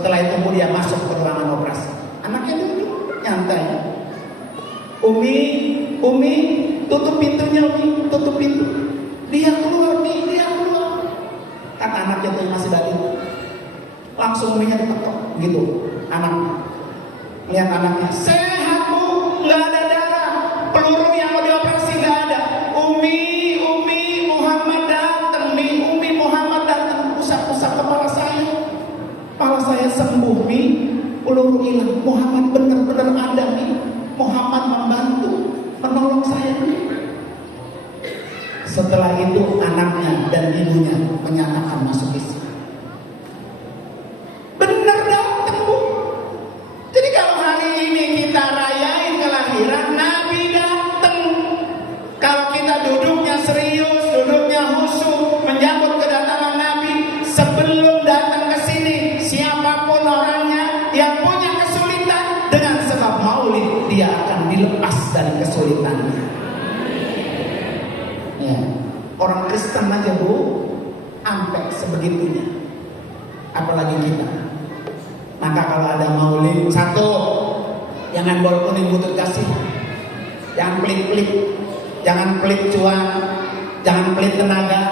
Setelah itu dia masuk ke ruangan operasi. Anaknya duduk nyantai. Umi, tutup pintunya, Umi, tutup pintu. Dia keluar, dia keluar. Kata anaknya tuh masih balik. Langsung uminya diketok, gitu. Anak, lihat anaknya, sehat Bu, nggak ada darah. Peluru yang mau dioperasi nggak ada. Umi, Muhammad datang nih, Umi Muhammad datang. Usap kepala saya sembuh nih. Peluru hilang. Muhammad benar-benar ada nih. Muhammad membantu menolong saya nih. Setelah itu anaknya dan ibunya menyatakan masuk Islam. Benar datang Bu. Jadi kalau hari ini kita rayain kelahiran Nabi datang. Kalau kita duduknya serius, duduknya khusyuk menyambut kedatangan Nabi, sebelum datang ke sini, siapapun orangnya yang punya kesulitan, dengan sebab maulid dia akan dilepas dari kesulitannya. Ya. Orang Kristen aja Bu, sampai sebegitunya. Apalagi kita. Maka kalau ada maulid, satu, jangan bol kuning butut kasih, jangan pelit-pelit, jangan pelit cuan, jangan pelit tenaga.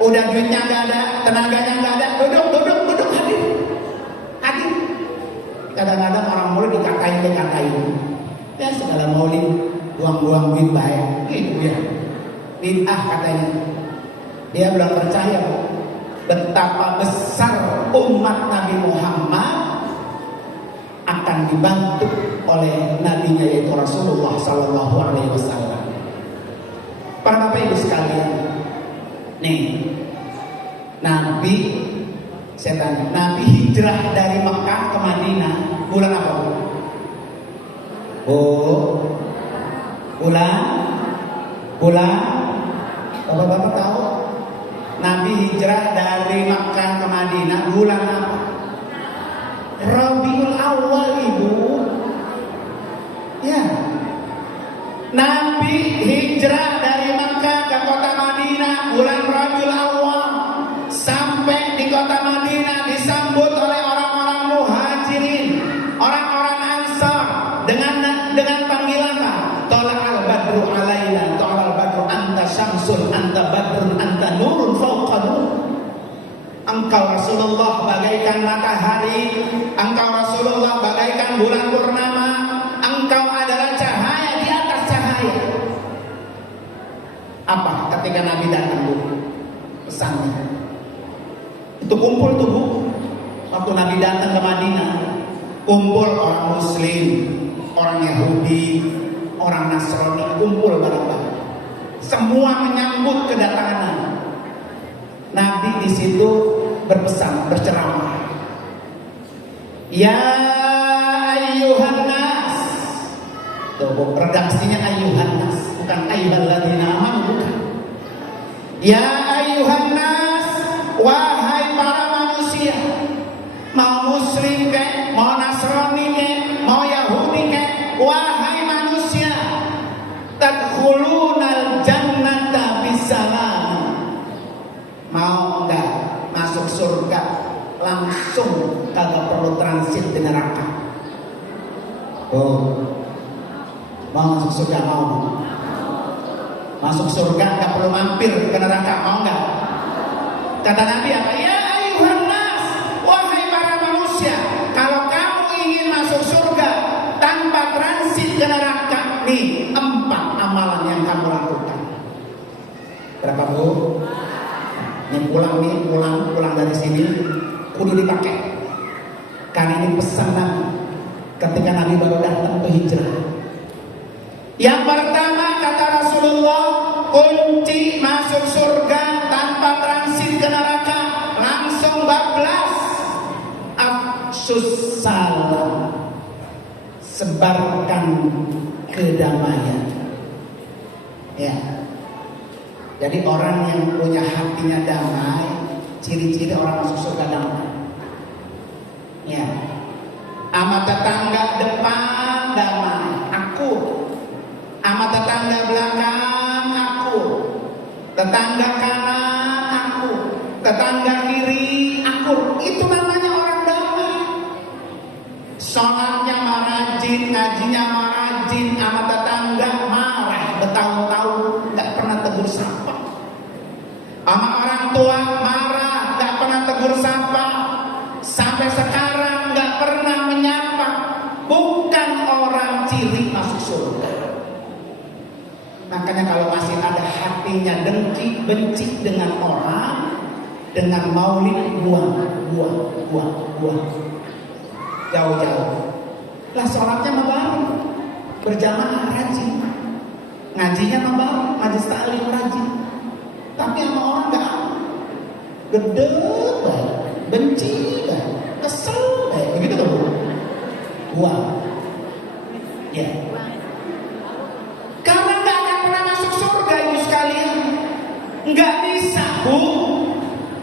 Udah duitnya nggak ada, tenaganya nggak ada, duduk hadir. Kadang-kadang orang maulid dikatain. Ya segala maulid buang-buang duit baik, gitu ya. Bid'ah katanya. Dia belum percaya betapa besar umat Nabi Muhammad akan dibantu oleh nabinya yaitu Rasulullah Sallallahu Alaihi Wasallam. Para bapak ibu sekalian, nih Nabi hijrah dari Mekah ke Madinah bulan apa Bu? Bulan bapak-bapak tahu? Nabi hijrah dari Makkah ke Madinah bulan apa? Rabiul Awal Ibu. Ya. Nabi hijrah dari Makkah ke kota Madinah bulan Rabiul Awal. Sampai di kota Madinah disambut oleh orang-orang muhajirin, orang-orang ansar dengan panggilan Tola'al badru alaina, tola'al badru anta syamsun, anta badrun, anta nurun fauqa nur. Engkau Rasulullah bagaikan matahari, engkau Rasulullah bagaikan bulan purnama, engkau adalah cahaya di atas cahaya. Apa ketika Nabi datang Bu? Pesannya. Itu kumpul tuh Bu. Waktu Nabi datang ke Madinah, kumpul orang Muslim, orang Yahudi, orang Nasrani, kumpul bareng-bareng. Semua menyambut kedatangan Nabi di situ berpesan, berceramah. Ya ayyuhan nas. Tuh, redaksinya ayyuhan nas, bukan ayyuhalladzina amanu, bukan. Ya ayyuhan nas, wahai para manusia, mau muslim kek, mau Nasrani kek, mau Yahudi kek, wahai manusia, tadkhulunal jannata bisalam. Mau enggak masuk surga langsung, kagak perlu transit di neraka. Mau masuk surga, mau masuk surga enggak perlu mampir ke neraka, mau enggak? Kata Nabi apa? Ya ayuhan nas, wahai para manusia, kalau kamu ingin masuk surga tanpa transit ke neraka, nih 4 amalan yang kamu lakukan. Berapa Bu? Yang pulang dari sini kudu dipakai. Karena ini pesan Nabi ketika Nabi baru datang ke hijrah. Yang pertama kata Rasulullah, kunci masuk surga tanpa transit ke neraka langsung bablas, afsus salam, sebarkan kedamaian. Ya. Jadi orang yang punya hatinya damai, ciri-ciri orang masuk surga damai. Ya. Sama tetangga depan damai, akur. Sama tetangga belakang akur. Tetangga kanan akur. Tetangga kiri akur. Itu namanya orang damai. Makanya kalau masih ada hatinya dengki, benci dengan orang, dengan maulid, buang. Jauh-jauh. Lah sholatnya mah baru, berjamaah rajin, ngajinya mah baru, majlis ta'lim rajin. Tapi sama orang enggak, gede banget, benci banget, kesel banget, begitu kan Bu? Buang. Ya. Karena nggak akan pernah masuk surga ibu sekalian. Nggak bisa Bu,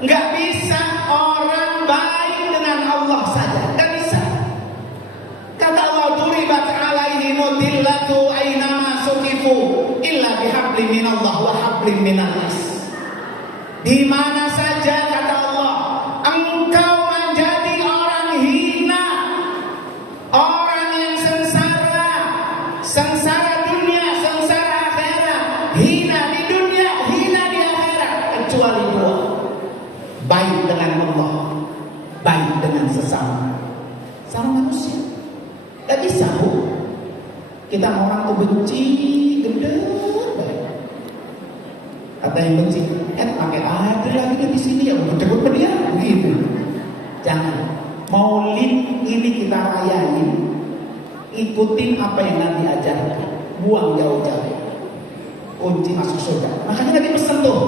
nggak bisa orang baik dengan Allah saja, nggak bisa. Kata Allah, duribat alaihimud dillatu ainama suqifu illa bihablin minallah wa hablin minan nas. Di mana saja kata Allah, engkau menjadi orang hina, orang yang sengsara, sengsara dunia, sengsara akhirat, hina di dunia, hina di akhirat, kecuali dua: baik dengan Allah, baik dengan sesama manusia. Gak bisa Bu, kita orang tuh benci gede banget. Kata yang benci, pakai ada lagi di sini ya, udah cepet dia gitu. Jangan. Maulid ini kita rayain, ikutin apa yang Nabi ajarkan, buang jauh-jauh, kunci masuk surga. Makanya Nabi pesan tuh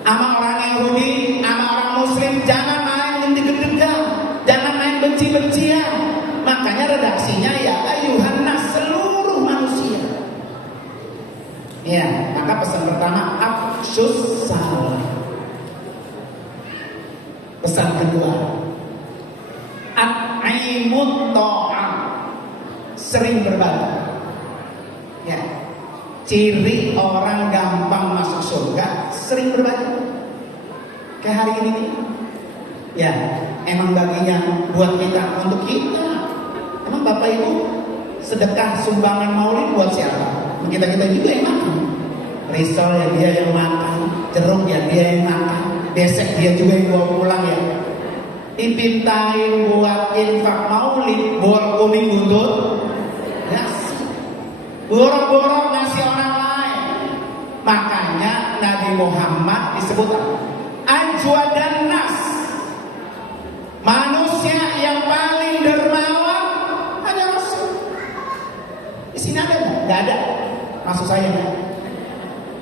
sama orang Yahudi, sama orang Muslim, jangan main genting-genting, jangan main benci-bencian. Makanya redaksinya ya ayuhan nas, seluruh manusia. Ya, maka pesan pertama afsyus salam. Pesan kedua at'imut ta'am, sering berbagi. Ya, ciri orang gampang masuk surga sering berbagi. Kayak hari ini nih. Ya, emang baginya buat kita, untuk kita. Emang Bapak Ibu sedekah sumbangan maulid buat siapa? Kita-kita juga yang makan. Risol ya dia yang makan, jeruk ya dia yang makan, besek dia juga yang bawa pulang ya. Dipintain buat infak maulid, bor kuning buntut, ngasih. Borok-borok ngasih orang lain. Makanya Nabi Muhammad disebut ajwadan nas, manusia yang paling dermawan hanya Rasul. Di sini ada nggak? Nggak ada. Maksud saya nggak?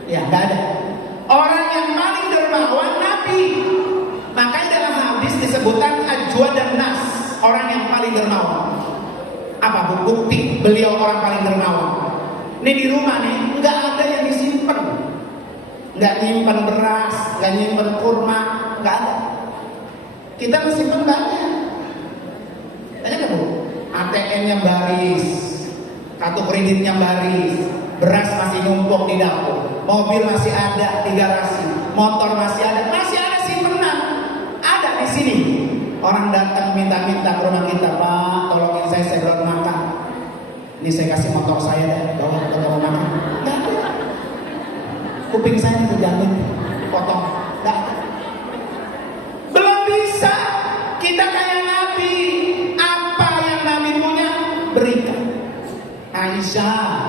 Ya nggak ada. Orang yang paling dermawan Nabi. Makanya dalam hadis disebutkan ajwadan nas, orang yang paling dermawan. Apa bukti beliau orang paling dermawan? Ini di rumah nih nggak ada yang disimpan, nggak nyimpan beras, nggak nyimpan kurma, nggak ada. Kita menyimpan banyak. Banyak kan Bu? ATM-nya baris, kartu kreditnya baris, beras masih numpuk di dapur, mobil masih ada di garasi, motor masih ada simpenan. Ada di sini. Orang datang minta-minta ke rumah kita, Pak, tolongin saya belum makan. Ini saya kasih motor saya deh, bawa ke toko makan. Nggak ada. Kuping saya terjamin, potong. Nggak ada. Belum bisa kita kayak Nabi. Apa yang Nabi punya berikan. Aisyah,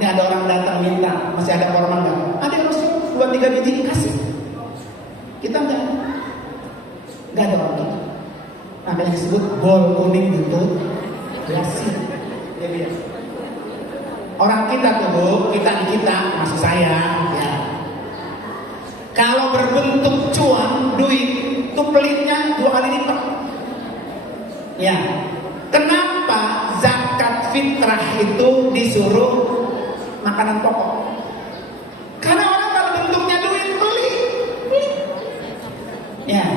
ini ada orang datang minta, masih ada korban nggak? Ada Rasul 2-3 biji kasih. Kita nggak ada orang gitu. Makanya disebut bol kuning buntut kasih. Ya. Orang kita tuh Bu, kita maksud saya ya. Kalau berbentuk cuan, duit, itu pelitnya 2 kali lipat. Ya. Kenapa zakat fitrah itu disuruh makanan pokok? Karena orang kalau bentuknya duit pelit. Ya.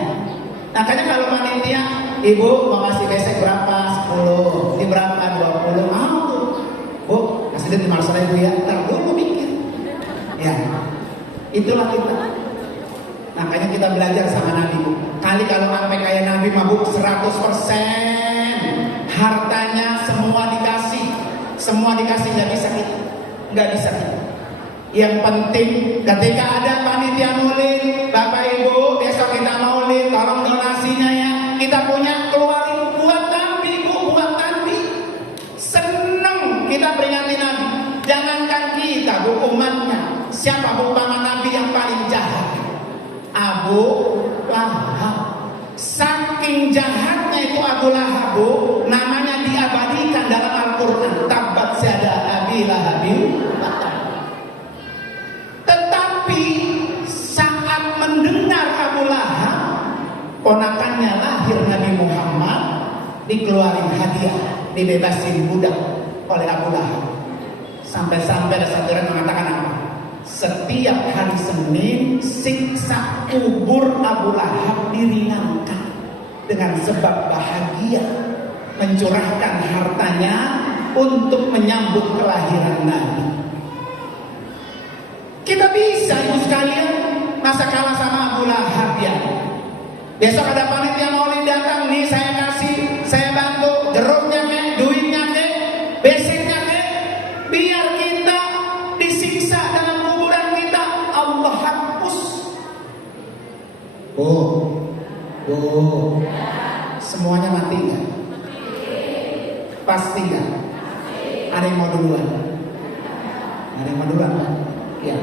Makanya kalau panitia, Ibu mau kasih besek berapa? 10. Ini berapa? 20. Mau tuh. Bu, kasih duit 500.000 ya. Ntar dulu mikir. Ya. Itulah kita. Makanya kita belajar sama Nabi. Kali kalau sampai kayak Nabi mabuk 100%, hartanya semua dikasih, nggak bisa kita. Yang penting ketika ada panitia maulid, Bapak Ibu besok kita maulid, tolong donasinya ya. Kita punya keluarin buat Nabi, Bu, buat Nabi. Seneng kita peringati Nabi. Jangankan kita, Bu, umatnya. Siapa umpama Nabi yang paling jahat? Abu Lahab. Saking jahatnya itu Abu Lahab, namanya diabadikan dalam Al-Quran. Tabbat yada Abi Lahabin. Tetapi saat mendengar Abu Lahab, ponakannya lahir Nabi Muhammad, dikeluarin hadiah, dibebasin budak oleh Abu Lahab. Sampai-sampai ada satu orang mengatakan apa? Setiap hari Senin siksa kubur Abu Lahab diringankan dengan sebab bahagia mencurahkan hartanya untuk menyambut kelahiran Nabi. Kita bisa ibu sekalian, masa kalah sama Abu Lahab ya? Besok ada panitia maulid datang nih, saya kasih, saya bantu jeruknya kek, duitnya kek, besinnya kek, biar kita disiksa dalam kuburan kita, Allah hapus. Semuanya mati nggak? Pasti nggak? Ada yang mau duluan? Ada yang mau duluan Pak? Ya.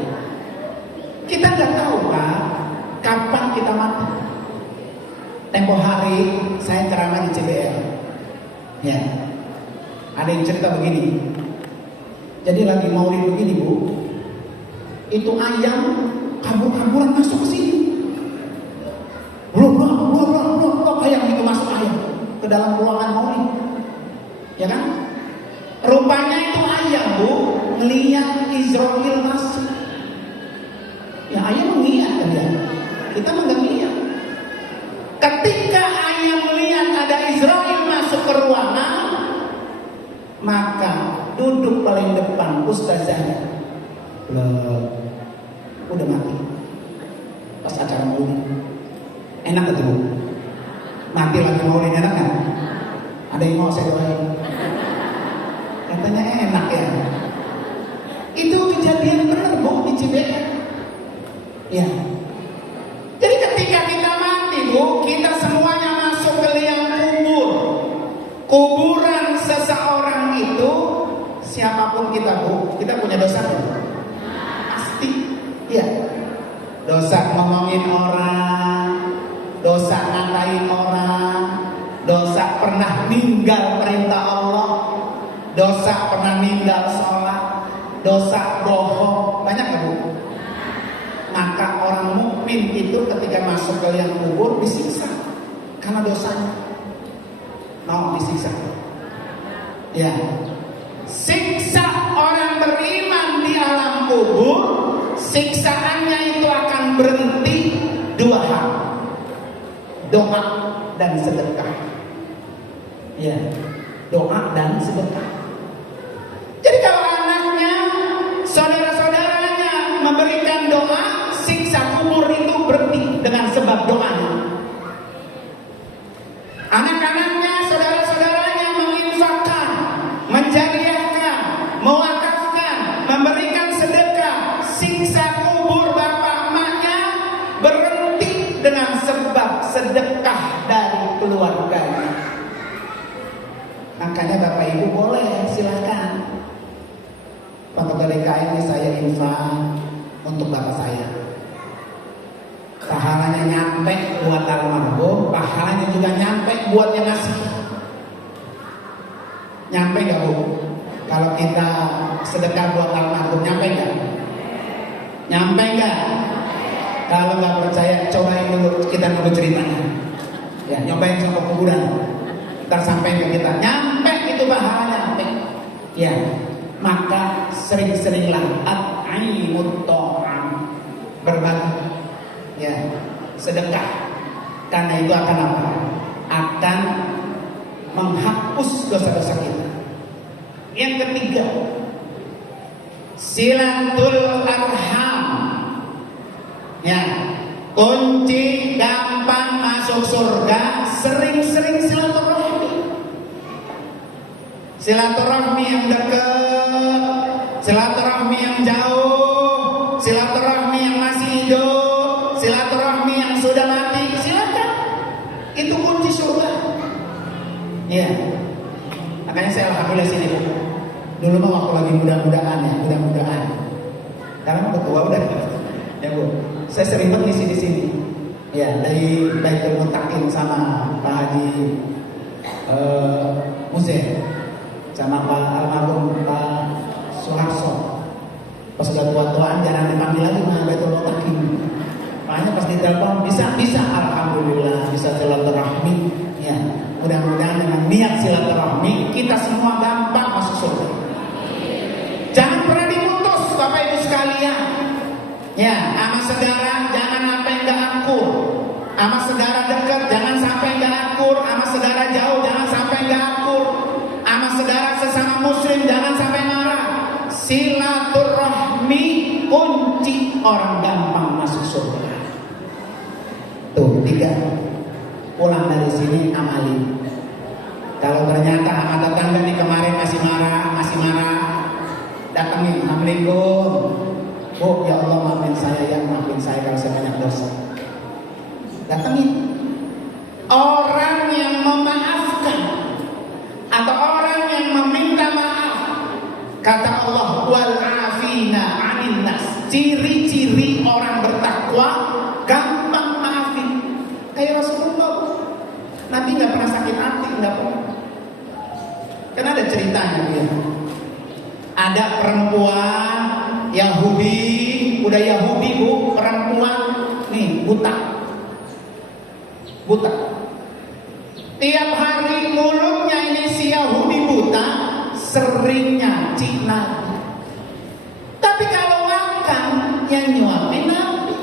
Kita nggak tahu Pak, kapan kita mati. Tempo hari saya ceramah di CBR. Ya. Ada yang cerita begini. Jadi lagi maulid begini Bu, itu ayam kabur-kaburan masuk ke sini. Belum, ayam itu masuk ayam ke dalam ruangan maulid. Ya kan? Rupanya itu ayam Bu, ngelihat Israel masuk. Ya ayam melihat kan ya. Kita nggak lihat. Ketika ayam melihat ada Israel masuk ke ruangan, maka duduk paling depan ustazah. Udah mati. Pas acara maulid. Enak gak tuh? Mati lagi maulid enak kan? Ada yang mau saya doain? Katanya enak ya. Itu kejadian benar Bu di CBR. Ya. Jadi ketika kita mati Bu, kita semuanya masuk ke liang kubur. Kuburan seseorang itu, siapapun kita Bu, kita punya dosa Bu. Pasti. Iya. Dosa ngomongin orang, dosa ngatain orang, dosa pernah ninggal perintah Allah, dosa pernah ninggal sholat, dosa bohong, banyak gak Bu? Maka orang mukmin itu ketika masuk ke liang kubur disiksa karena dosanya. Mau disiksa? Ya. Siksa orang beriman di alam kubur, siksaannya itu akan berhenti dua hal: doa dan sedekah. Ya, doa dan sedekah. Jadi kalau anaknya, saudara-saudaranya memberikan doa, siksa kubur itu berhenti dengan sebab doanya. Anak-anaknya, saudara-saudaranya menginfakkan, menjariahkan, mewakafkan, memberikan sedekah, siksa kubur bapak emaknya berhenti dengan sebab sedekah dari keluarganya. Makanya bapak ibu boleh silahkan, Pak Ketua DKM ini saya infak untuk bapak saya. Pahalanya nyampe buat almarhum, pahalanya juga nyampe buat yang ngasih. Nyampe gak Bu? Kalau kita sedekah buat almarhum, nyampe gak? Nyampe gak? Kalau gak percaya, cobain dulu, kita nunggu ceritanya. Ya, nyobain sampai kuburan. Ntar sampai ke kita, nyampe itu pahalanya, nyampe. Ya, maka sering-seringlah at'imut ta'am, berbagi. Ya, sedekah. Karena itu akan apa? Akan menghapus dosa-dosa kita. Yang ketiga, silatul arham. Ya, kunci gampang masuk surga, sering-sering silaturahmi. Silaturahmi yang dekat, silaturahmi yang jauh, silaturahmi yang masih hidup, silaturahmi yang sudah mati, silakan. Itu kunci surga. Ya. Makanya saya alhamdulillah sini. Dulu mah waktu lagi mudah-mudahan ya, mudah-mudahan. Karena udah tua udah. Ya Bu, saya sering banget ngisi di sini. Ya, dari Baitul Mutakin sama Pak Haji Muze, sama Pak almarhum Pak Suharso. Pas sudah tua-tuaan jangan dipanggil lagi sama Baitul Mutakin. Makanya pas ditelepon bisa alhamdulillah bisa silaturahmi. Ya, mudah-mudahan dengan niat silaturahmi kita semua gampang masuk surga. Jangan pernah diputus Bapak Ibu sekalian. Ya, sama saudara jangan sampai enggak akur. Sama saudara dekat jangan sampai enggak akur. Sama saudara jauh jangan sampai enggak akur. Sama saudara sesama muslim jangan sampai marah. Silaturahmi kunci orang gampang masuk surga. Tuh, 3. Pulang dari sini amali. Kalau ternyata sama tetangga di kemarin masih marah, datangin, assalamualaikum. Bu, ya Allah maafin saya kalau saya banyak dosa. Datangin. Orang yang memaafkan atau orang yang meminta maaf, kata Allah, wal afina 'anil nas. Ciri-ciri orang bertakwa gampang maafin. Kayak Rasulullah. Nabi nggak pernah sakit hati, nggak pernah. Kan ada ceritanya dia. Ada perempuan Yahudi, udah Yahudi Bu, perempuan nih buta. Tiap hari mulutnya ini si Yahudi buta sering nyaci Nabi. Tapi kalau makan yang nyuapin Nabi.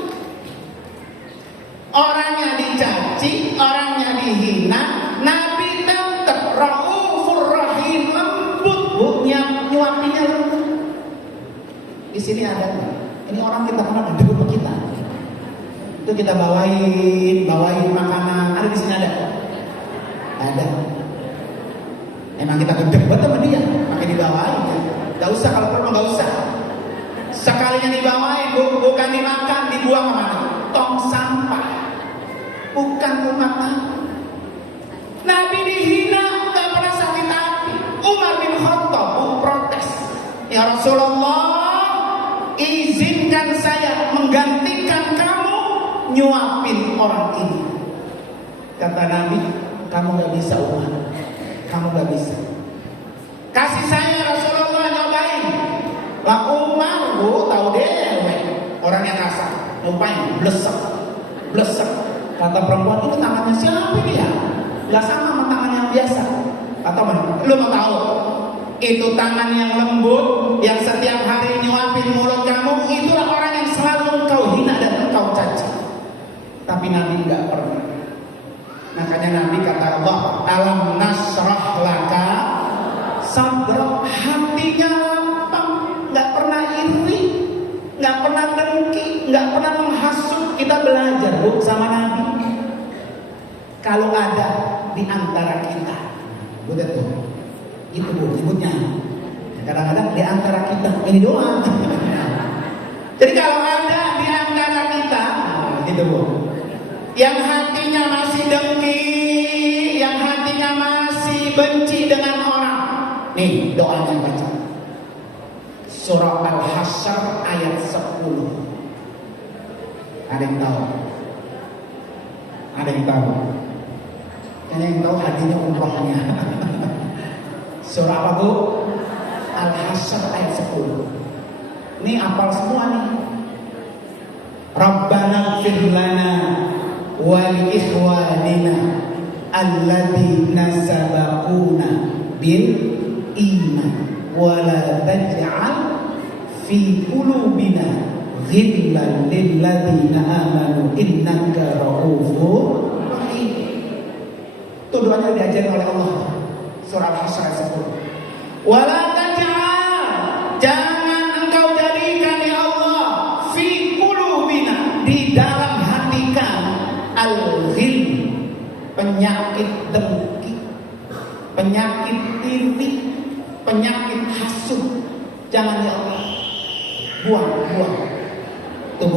Orangnya dicaci, orangnya dihina, Nabi tetap Raufur Rahim, lembut Bu, nyuapinnya lembut. Di sini ada, ini orang kita kenal di rumah kita. Itu kita bawain makanan. Ada di sini ada. Emang kita gede banget sama dia, pakai dibawain. Gak usah kalau perlu gak usah. Sekalinya dibawain, bukan dimakan, dibuang kemana? Tong sampah. Bukan rumah tangga. Nabi dihina, gak pernah sakit hati. Umar bin Khattab protes. Ya Rasulullah, izinkan saya menggantikan kamu nyuapin orang ini. Kata Nabi, kamu gak bisa Umar. Kamu gak bisa. Kasih saya Rasulullah nyobain. Lah Umar, Bu, tahu deh, orangnya kasar. Nyobain, blesek. Kata perempuan, itu tangannya siapa dia? Gak sama tangan yang biasa. Kata mana? Lu mau tahu? Itu tangan yang lembut, yang setiap hari nyuapin mulut kamu, itulah orang yang selalu engkau hina dan engkau caci. Tapi Nabi gak pernah. Makanya Nabi kata Allah, alam nasrah laka sadrak, hatinya lapang, gak pernah iri, gak pernah dengki, gak pernah menghasut. Kita belajar Bu sama Nabi. Kalau ada di antara kita, betul, itu Bu nyebutnya. Kadang-kadang di antara kita ini doang. Jadi kalau ada di antara kita, gitu Bu, yang hatinya masih dengki, yang hatinya masih benci dengan orang, nih doanya baca. Surah Al-Hasyr ayat 10. Ada yang tahu? Ada yang tahu? Yang tahu hadinya umrohnya. Surah apa Bu? Al-Hasyr ayat 10. Ini apal semua nih. Rabbana ighfir lana wa li ikhwanina alladzina sabaquna bil iman wa la taj'al fi qulubina ghillan lil ladzina amanu innaka ra'ufur rahim. Itu doanya diajarin oleh Allah. Surah Al-Hasyr ayat 10. Wala taj'al, jangan engkau jadikan ya Allah fi qulubina, di dalam hati kami, al-ghil, penyakit dengki, penyakit iri, penyakit hasud. Jangan ya Allah. Buang. Tuh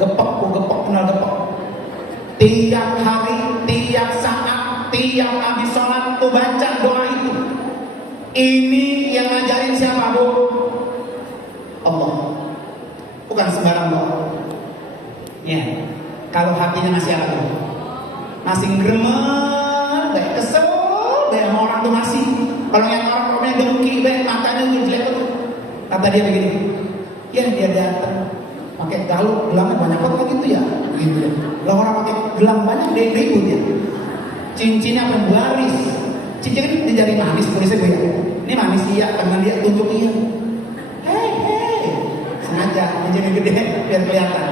gepek, kenal gepek. Tiap hari, tiap saat, tiap habis sholat tuh baca doa itu. Ini yang ngajarin siapa Bu? Allah. Bukan sembarang doa. Ya, kalau hatinya masih apa? Masih gremet, kayak kesel, kayak orang tuh masih. Kalau yang orang-orangnya dengki, matanya jelek tuh. Kata dia begini, ya dia datang pakai galuh, gelangnya banyak banget gitu ya, gitu. Kalau orang pakai gelang banyak, dia ribut ya. Cincinnya pembaris, cincin di jari manis, tulisnya gue ya. Ini manis iya, karena dia tunjuk iya. Hei, sengaja cincin gede biar kelihatan.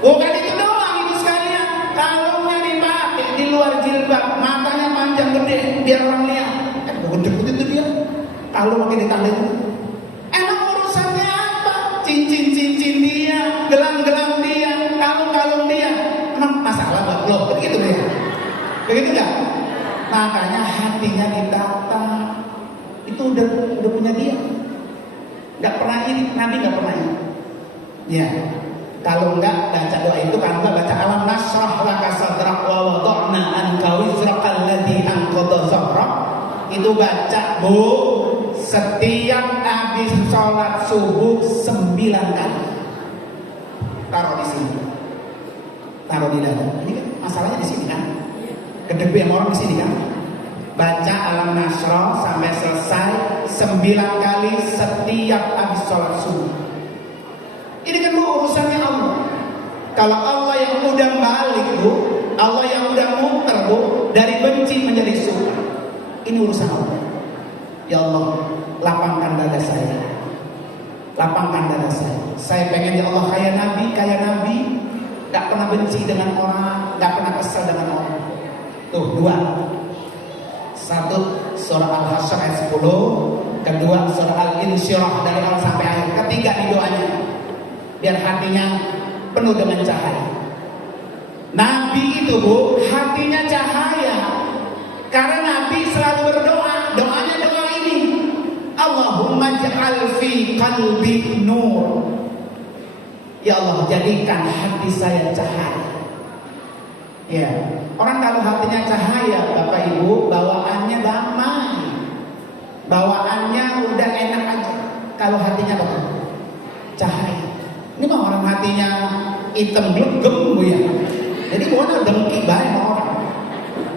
Bukan itu doang, itu sekalian. Kalungnya dipakai di luar jilbab, matanya panjang gede biar orang lihat. Gede itu dia. Kalau pakai di tanda itu. Emang urusannya apa? Cincin-cincin dia, gelang-gelang dia, kalung-kalung dia. Emang masalah buat lo? Begitu ya? Begitu enggak? Makanya hatinya ditata. Itu udah punya dia. Enggak pernah ini, Nabi enggak pernah ini. Ya. Kalau enggak baca doa itu kan enggak baca alam nasrah laka sadrak wa wada'na anka wizraka alladhi anqadha dhahrak. Itu baca Bu setiap habis sholat subuh 9 kali. Taruh di sini. Taruh di dada. Ini kan masalahnya di sini kan. Kedep yang orang di sini kan. Baca alam nasrah sampai selesai 9 kali setiap habis sholat subuh. Ini kan Bu urusannya Allah. Kalau Allah yang udah balik Bu, Allah yang udah muter Bu, dari benci menjadi suka. Ini urusan Allah. Ya Allah, lapangkan dada saya. Lapangkan dada saya. Saya pengen ya Allah kayak Nabi, gak pernah benci dengan orang, gak pernah kesal dengan orang. Tuh, 2. 1 surah Al-Hasyr ayat 10, kedua surah Al-Insyirah dari awal sampai akhir. Ketiga di doanya. Biar hatinya penuh dengan cahaya. Nabi itu Bu, hatinya cahaya. Karena Nabi selalu berdoa. Doanya doa ini, Allahumma ja'al fi qalbi nur. Ya Allah, jadikan hati saya cahaya. Ya, orang kalau hatinya cahaya Bapak Ibu, bawaannya damai. Bawaannya udah enak aja. Kalau hatinya apa? Cahaya. Ini mah orang hatinya hitam glegem Bu ya. Jadi bukan dengki baik orang.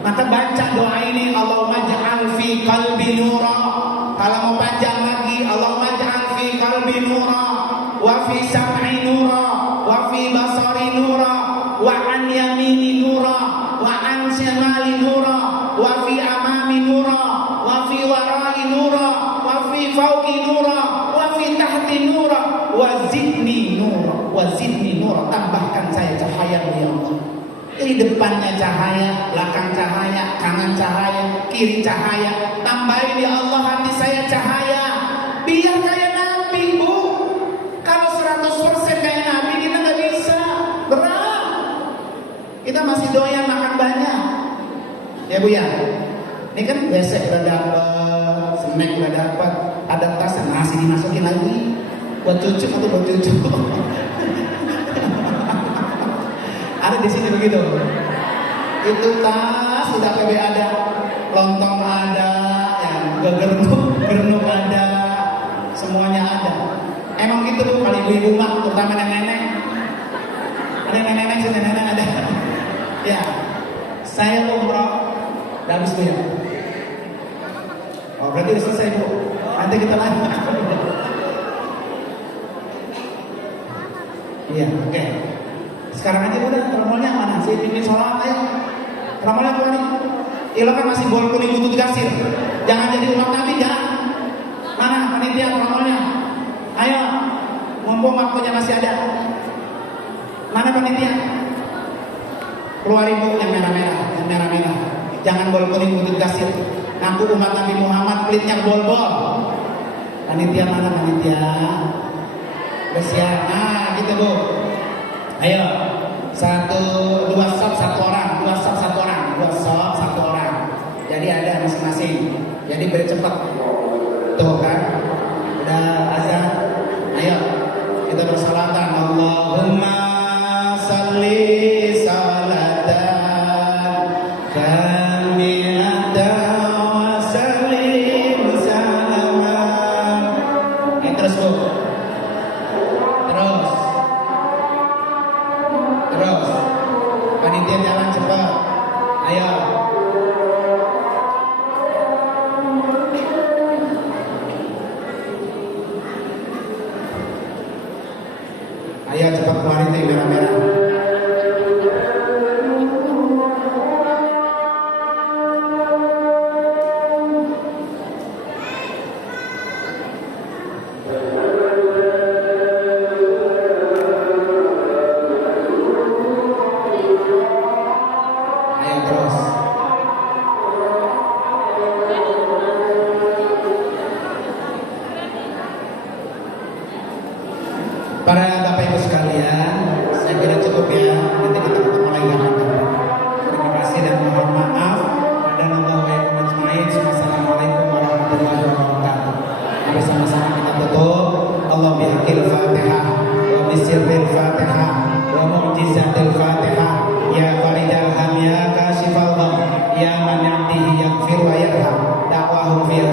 Maka baca doa ini, Allahumma ja'al fi qalbi nura. Kalau mau panjang lagi, Allahumma ja'al fi qalbi nura, wa fi sam'i nura, wa fi basari nura, wa an yamini nura, wa an shimali nura, wa fi amami nura, wa fi warai nura, wa fi fawqi nura, wa fi tahti nura, wa zidni nura, wa zidni nura. Tambahkan saya cahaya ya Allah. Di depannya cahaya, belakang cahaya, kanan cahaya, kiri cahaya. Tambahin ya Allah hati saya cahaya. Biar kayak Nabi Bu. Kalau 100% kayak Nabi kita gak bisa. Berat. Kita masih doyan makan banyak. Ya Bu ya. Ini kan besek udah dapet, snack udah dapet, ada tas nasi dimasukin lagi. Buat cucu atau buat cucu. Ada di sini begitu. Itu tas sudah PB ada, lontong ada, ya, gernuk ada, semuanya ada. Emang gitu Bu, kalau ibu-ibu mah, terutama nenek-nenek. Ada nenek-nenek, sini nenek ada. Ya, saya umroh, udah habis Bu ya. Oh berarti udah selesai Bu. Nanti kita lanjut. Iya, oke. Sekarang aja udah, tromolnya mana? Saya bikin sholat ayo. Tromolnya apa nih? Kan masih bol kuning butut kasir. Jangan jadi umat Nabi, jangan. Mana panitia tromolnya? Ayo, mumpung waktunya masih ada. Mana panitia? Keluarin Bu yang merah-merah. Jangan bol kuning butut kasir. Ngaku umat Nabi Muhammad pelitnya bol-bol. Panitia mana panitia? Bersiap. Nah, gitu Bu. Ayo, 2 shot 1 orang, 2 shot 1 orang, 2 shot 1 orang. Jadi ada masing-masing. Jadi bercepat. Tuh kan, udah azan. Ayo, kita bersalatan. Allahumma salli salatan kamilatan wa sallim salaman. Terus Bu. Terus. Ayo cepat keluarin tuh merah-merah. Ayo terus. Para Bapak Ibu sekalian, saya kira cukup ya. Nanti kita ketemu lagi kapan-kapan. Terima kasih dan mohon maaf. Dan Allah wa yakum ajmain. Wassalamualaikum warahmatullahi wabarakatuh. Mari sama-sama kita tutup. Allah bihaqil Fatihah wa bisirril Fatihah wa mu'jizatil Fatihah. Ya farijal ham ya kashifal dham ya man ya'tihi yaghfir wa yarham. Da'wahum fiha